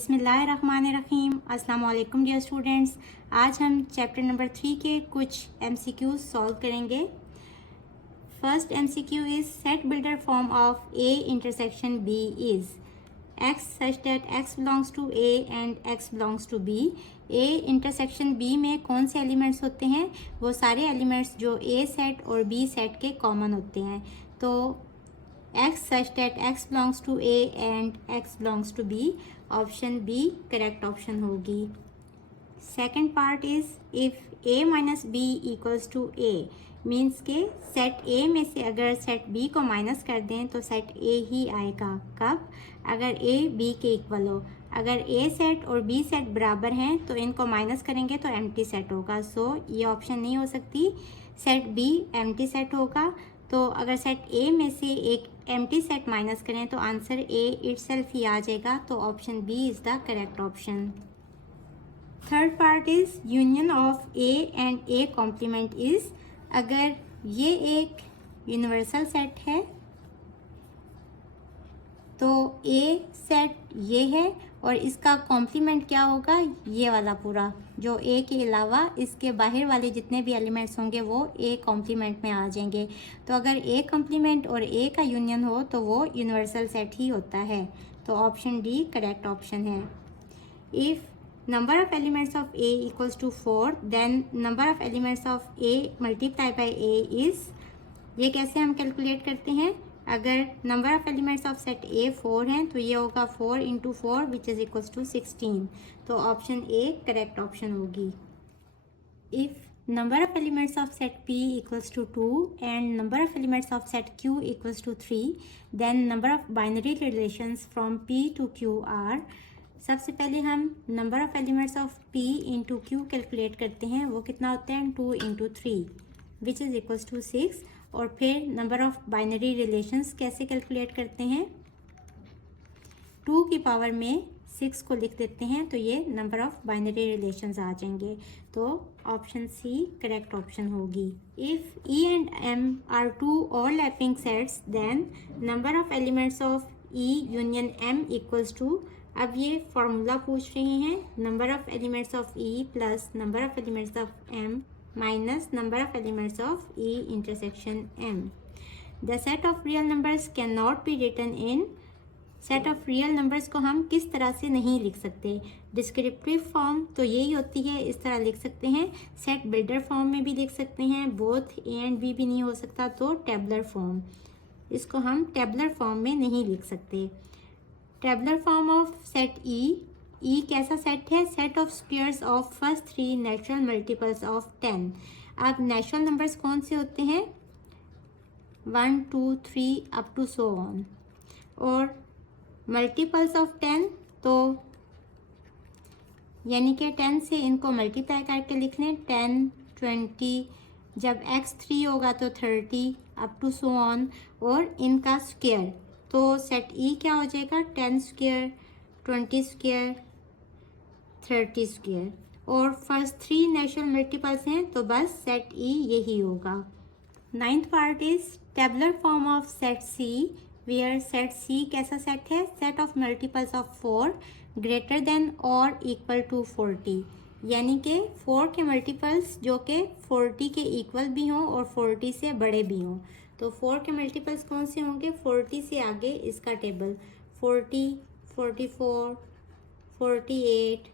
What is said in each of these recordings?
बिस्मिल्लाहिर्रहमानिर्रहीम। अस्सलाम वालेकुम डियर स्टूडेंट्स। आज हम चैप्टर नंबर 3 के कुछ MCQs सॉल्व करेंगे। First MCQ is set builder form of A intersection B is X such that X belongs to A and X belongs to B। A intersection B में कौन से elements होते हैं? वो सारे एलिमेंट्स जो A सेट और B सेट के कॉमन होते हैं। तो X such that X belongs to A and X belongs to B, option B correct option होगी। Second part is if A minus B equals to A means के set A में से अगर set B को minus कर दें तो set A ही आएगा। कब? अगर A B के इक्वल हो। अगर A सेट और B सेट बराबर हैं तो इनको माइनस करेंगे तो एम्प्टी सेट होगा। सो ये ऑप्शन नहीं हो सकती, सेट B एम्प्टी सेट होगा। तो अगर सेट A में से एक एम्प्टी सेट माइनस करें तो आंसर A इटसेल्फ ही आ जाएगा। तो option B is the correct option. Third part is union of A and A complement is, अगर ये एक यूनिवर्सल सेट है तो A सेट ये है और इसका कॉम्प्लीमेंट क्या होगा? ये वाला पूरा जो A के अलावा इसके बाहर वाले जितने भी एलिमेंट्स होंगे वो A कॉम्प्लीमेंट में आ जाएंगे। तो अगर A कॉम्प्लीमेंट और A का यूनियन हो तो वो यूनिवर्सल सेट ही होता है। तो ऑप्शन डी करेक्ट ऑप्शन है। If number of elements of A equals to 4 then number of elements of A multiply by A is, ये कैसे हम कैलकुलेट करते हैं? अगर number of elements of set A 4 हैं तो ये होगा 4 into 4 which is equals to 16। तो ऑप्शन A करेक्ट ऑप्शन होगी। If number of elements of set P equals to 2 and number of elements of set Q equals to 3 then number of binary relations from P to Q are. सबसे पहले हम number of elements of P into Q calculate करते हैं। वो कितना होता है? 2 into 3 which is equals to 6। और फिर नंबर ऑफ बाइनरी रिलेशंस कैसे कैलकुलेट करते हैं? 2 की पावर में 6 को लिख देते हैं तो ये नंबर ऑफ बाइनरी रिलेशंस आ जाएंगे। तो ऑप्शन सी करेक्ट ऑप्शन होगी। If E and M are two overlapping sets then number of elements of E union M equals to, अब ये फॉर्मूला पूछ रहे हैं, number of elements of E plus number of elements of M minus number of elements of E intersection M. The set of real numbers cannot be written in, set of real numbers को हम किस तरह से नहीं लिख सकते? Descriptive form तो यही होती है, इस तरह लिख सकते हैं। सेट बिल्डर फॉर्म में भी लिख सकते हैं, बोथ A एंड B भी नहीं हो सकता तो टेबलर फॉर्म, इसको हम टेबलर फॉर्म में नहीं लिख सकते। Tabular form of set E कैसा सेट है? Set of squares of first 3 natural multiples of 10। अब नेचुरल नंबर्स कौन से होते हैं? 1 2 3 अप टू सो ऑन। और मल्टीपल्स ऑफ 10 तो यानी कि 10 से इनको मल्टीप्लाई करके लिख लें, 10 20, जब x 3 होगा तो 30 अप टू सो ऑन, और इनका स्क्वायर तो सेट E क्या हो जाएगा? 10 स्क्वायर 20 स्क्वायर 30 स्क्वायर। और फर्स्ट 3 नेचुरल मल्टीपल्स हैं तो बस सेट E यही होगा। Ninth part is tabular form of set C where set C कैसा सेट है? Set of multiples of 4 greater than और इक्वल टू 40, यानी कि 4 के मल्टीपल्स जो कि 40 के इक्वल भी हों और 40 से बड़े भी हों। तो 4 के मल्टीपल्स कौन से होंगे? 40 से आगे इसका table 40 44 48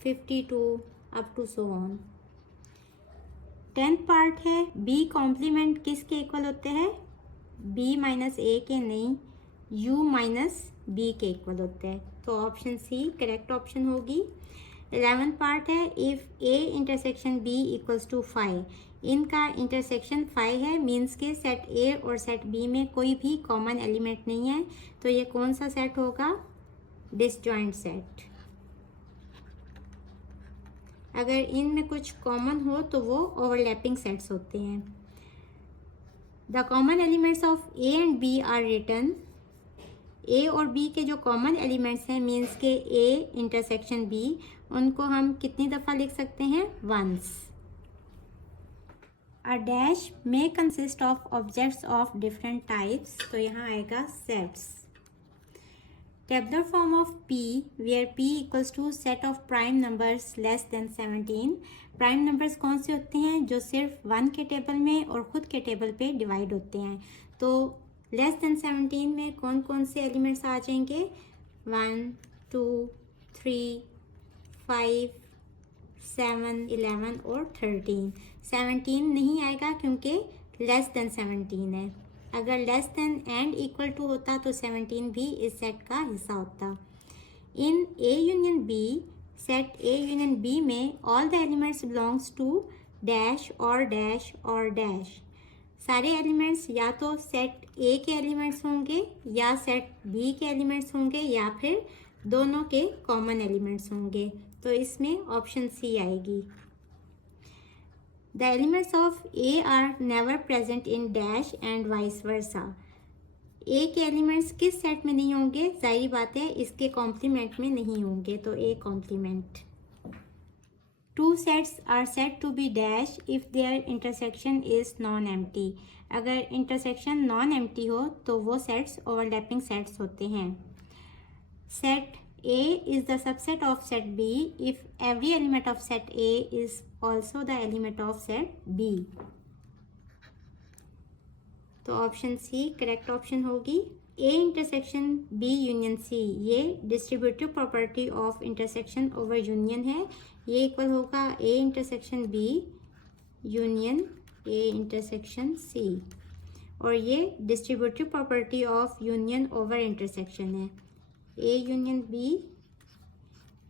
52 up to so on. 10th part है B कॉम्प्लीमेंट किसके इक्वल होते हैं? B माइनस A के नहीं, U माइनस B के इक्वल होते हैं। तो ऑप्शन C करेक्ट ऑप्शन होगी। 11th पार्ट है if A intersection B equals to 5, इनका इंटरसेक्शन 5 है मीन्स के सेट A और सेट B में कोई भी कॉमन एलिमेंट नहीं है। तो ये कौन सा सेट होगा? Disjoint set. अगर इनमें कुछ कॉमन हो तो वो ओवरलैपिंग सेट्स होते हैं। The common elements of A and B are written, A और B के जो कॉमन एलिमेंट्स हैं मीन्स के A इंटरसेक्शन B, उनको हम कितनी दफ़ा लिख सकते हैं? Once. A dash may consist of objects of different types, तो यहाँ आएगा sets. Tabular form of P, where P equals to set of prime numbers less than 17. Prime numbers कौन से होते हैं? जो सिर्फ 1 के टेबल में और ख़ुद के टेबल पे डिवाइड होते हैं। तो लेस देन 17 में कौन कौन से एलिमेंट्स आ जाएंगे? 1, 2, 3, 5, 7, 11 और 13। 17 नहीं आएगा क्योंकि लेस देन 17 है। अगर less than and equal to होता तो 17 भी इस सेट का हिस्सा होता। In A union B, set A union B में all the elements belongs to dash और डैश और डैश। सारे एलिमेंट्स या तो सेट ए के एलिमेंट्स होंगे या सेट बी के एलिमेंट्स होंगे या फिर दोनों के कॉमन एलिमेंट्स होंगे। तो इसमें ऑप्शन सी आएगी। The elements of A are never present in dash and vice versa. A के एलिमेंट्स किस सेट में नहीं होंगे? जाहिर बात है इसके कॉम्प्लीमेंट में नहीं होंगे, तो A complement. Two sets are said to be dash if their intersection is non-empty. अगर इंटरसेक्शन नॉन एम्प्टी हो तो वो सेट्स ओवरलैपिंग सेट्स होते हैं। Set A is the subset of set B if every element of set A is also the element of set B. तो option C correct option होगी। A intersection B union C, ये distributive property of intersection over union है। ये equal होगा A intersection B union A intersection C, और ये distributive property of union over intersection है। A union B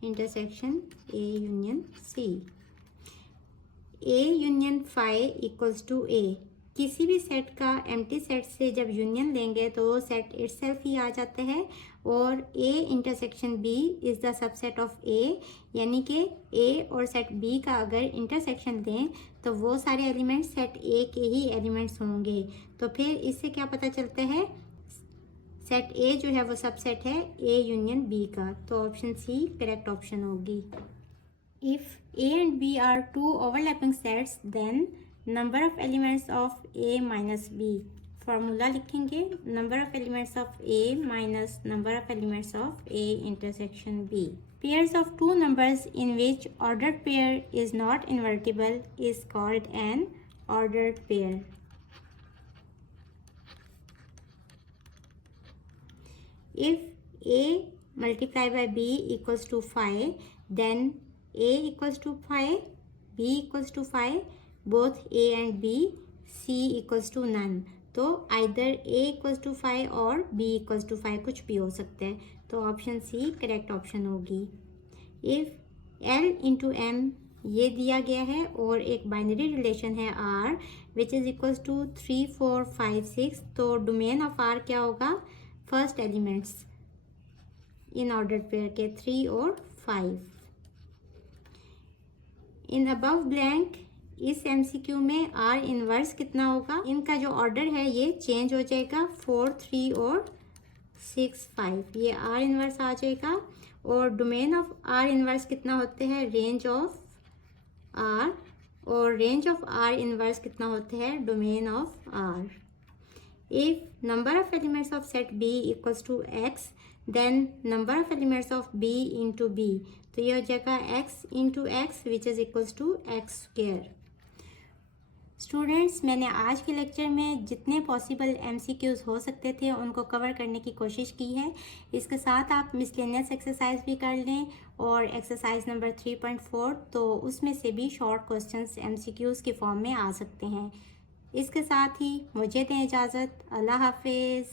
intersection A union C। A union phi equals to A। किसी भी set का empty set से जब यूनियन लेंगे तो वो सेट इटसेल्फ ही आ जाता है, और A intersection B is the subset of A, यानी कि A और सेट B का अगर इंटरसेक्शन लें तो वो सारे एलिमेंट्स सेट A के ही एलिमेंट्स होंगे। तो फिर इससे क्या पता चलता है? सेट A जो है वो सबसेट है A यूनियन B का। तो ऑप्शन सी करेक्ट ऑप्शन होगी। If A and B are two overlapping sets then number of elements of A minus B। Formula लिखेंगे number of elements of A minus number of elements of A intersection B। Pairs of two numbers in which ordered pair is not invertible is called an ordered pair. If A multiplied by B equals to 5, then A equals to 5, B equals to 5, both A and B, C equals to none. तो either A equals to 5 और B equals to 5 कुछ भी हो सकता है। तो option C correct option होगी। If L into M ये दिया गया है और एक बाइनरी रिलेशन है R which is equals to 3, 4, 5, 6, तो डोमेन ऑफ R क्या होगा? First elements in order pair के 3 और 5। इन अबव ब्लैंक इस MCQ में R इनवर्स कितना होगा? इनका जो ऑर्डर है ये चेंज हो जाएगा, 4, 3 और 6, 5, ये R इनवर्स आ जाएगा। और डोमेन ऑफ R इनवर्स कितना होते हैं? रेंज ऑफ R, और रेंज ऑफ R इनवर्स कितना होता है? Domain of R। If number of elements of set B equals to X, then number of elements of B into B, तो ये हो जाएगा X into X which is equals to X square। Students, मैंने आज के lecture में जितने possible MCQs हो सकते थे उनको कवर करने की कोशिश की है। इसके साथ आप मिसलेनियस एक्सरसाइज भी कर लें, और एक्सरसाइज नंबर 3.4 तो उसमें से भी शॉर्ट क्वेश्चंस MCQs की फॉर्म में आ सकते हैं। इसके साथ ही मुझे दें इजाज़त। अल्लाह हाफिज़।